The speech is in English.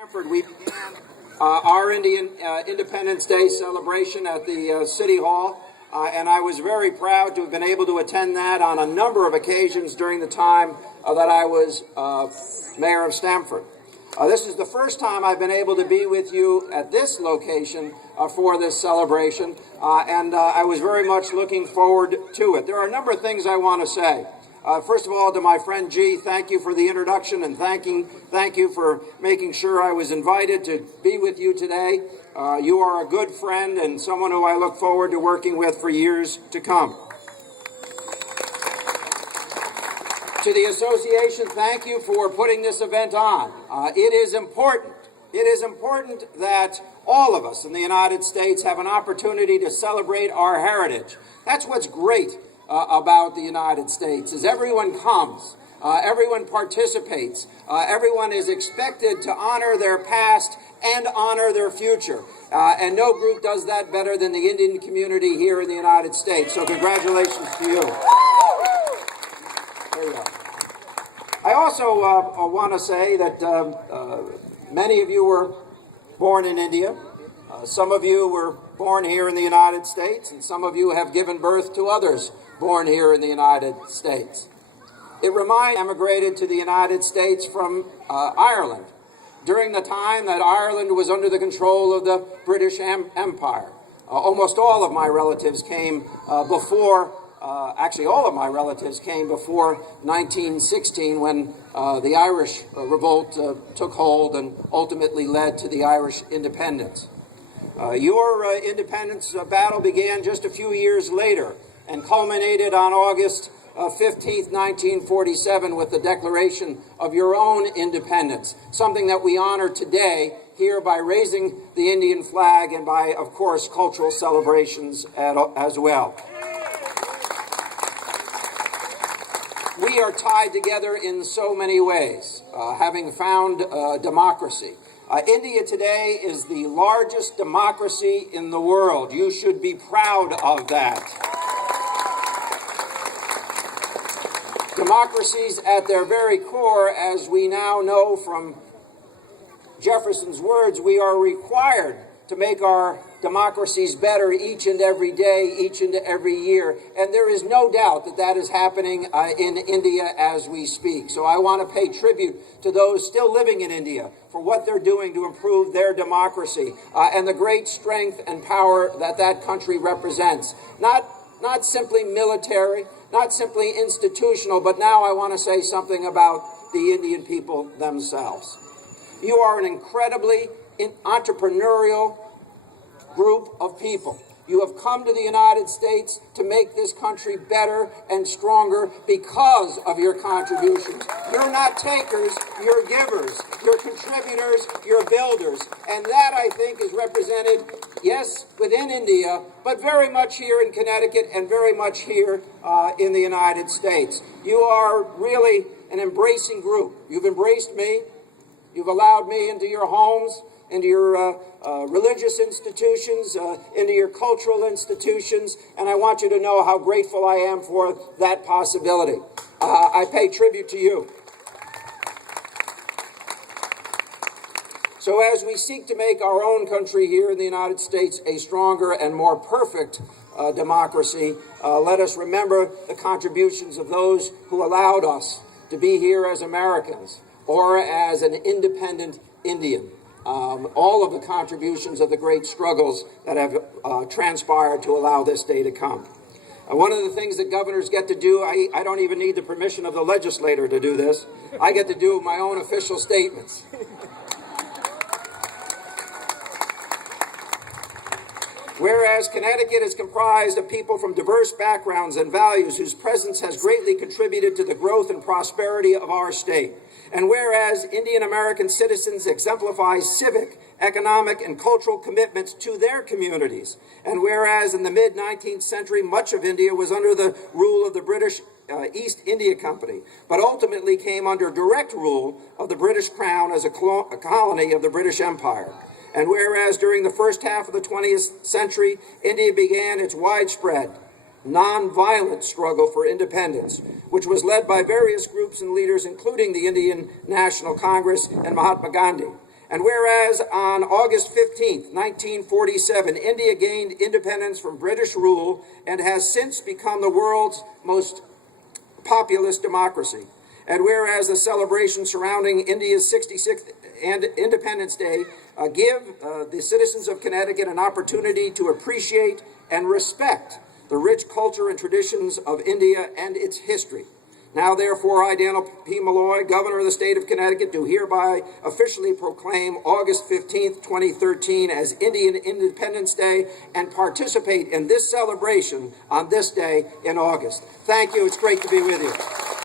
Hartford, we began our Independence Day celebration at the City Hall, and I was very proud to have been able to attend that on a number of occasions during the time that I was mayor of Stamford. This is the first time I've been able to be with you at this location for this celebration, and I was very much looking forward to it. There are a number of things I want to say. First of all, to my friend G, thank you for the introduction, and thank you for making sure I was invited to be with you today. You are a good friend and someone who I look forward to working with for years to come. To the association, thank you for putting this event on. It is important. It is important that all of us in the United States have an opportunity to celebrate our heritage. That's what's great about the United States, is everyone comes, everyone participates, everyone is expected to honor their past and honor their future. And no group does that better than the Indian community here in the United States. So congratulations to you. There you go. I also want to say that many of you were born in India. Some of you were born here in the United States, and some of you have given birth to others born here in the United States. It emigrated to the United States from Ireland during the time that Ireland was under the control of the British Empire. Almost all of my relatives came actually all of my relatives came before 1916, when the Irish revolt took hold and ultimately led to the Irish independence. Your independence battle began just a few years later and culminated on August 15th, 1947 with the declaration of your own independence, something that we honor today here by raising the Indian flag and by, of course, cultural celebrations as well. We are tied together in so many ways, having found democracy. India today is the largest democracy in the world. You should be proud of that. Democracies at their very core, as we now know from Jefferson's words, we are required to make our democracies better each and every day, each and every year. And there is no doubt that that is happening in India as we speak. So I want to pay tribute to those still living in India for what they're doing to improve their democracy and the great strength and power that that country represents. Not simply military, not simply institutional, but now I want to say something about the Indian people themselves. You are an incredibly entrepreneurial group of people. You have come to the United States to make this country better and stronger because of your contributions. You're not takers, you're givers, you're contributors, you're builders. And that, I think, is represented, yes, within India, but very much here in Connecticut and very much here in the United States. You are really an embracing group. You've embraced me. You've allowed me into your homes, into your religious institutions, into your cultural institutions, and I want you to know how grateful I am for that possibility. I pay tribute to you. So as we seek to make our own country here in the United States a stronger and more perfect democracy, let us remember the contributions of those who allowed us to be here as Americans or as an independent Indian. All of the contributions of the great struggles that have transpired to allow this day to come. One of the things that governors get to do, I don't even need the permission of the legislator to do this. I get to do my own official statements. Whereas Connecticut is comprised of people from diverse backgrounds and values whose presence has greatly contributed to the growth and prosperity of our state. And whereas Indian American citizens exemplify civic, economic, and cultural commitments to their communities. And whereas in the mid-19th century, much of India was under the rule of the British East India Company, but ultimately came under direct rule of the British Crown as a colony of the British Empire. And whereas during the first half of the 20th century, India began its widespread, non-violent struggle for independence, which was led by various groups and leaders, including the Indian National Congress and Mahatma Gandhi. And whereas on August 15th, 1947, India gained independence from British rule and has since become the world's most populous democracy. And whereas the celebration surrounding India's 66th Independence Day give the citizens of Connecticut an opportunity to appreciate and respect the rich culture and traditions of India and its history. Now, therefore, I, Dannel P. Malloy, Governor of the State of Connecticut, do hereby officially proclaim August 15th, 2013 as Indian Independence Day and participate in this celebration on this day in August. Thank you. It's great to be with you.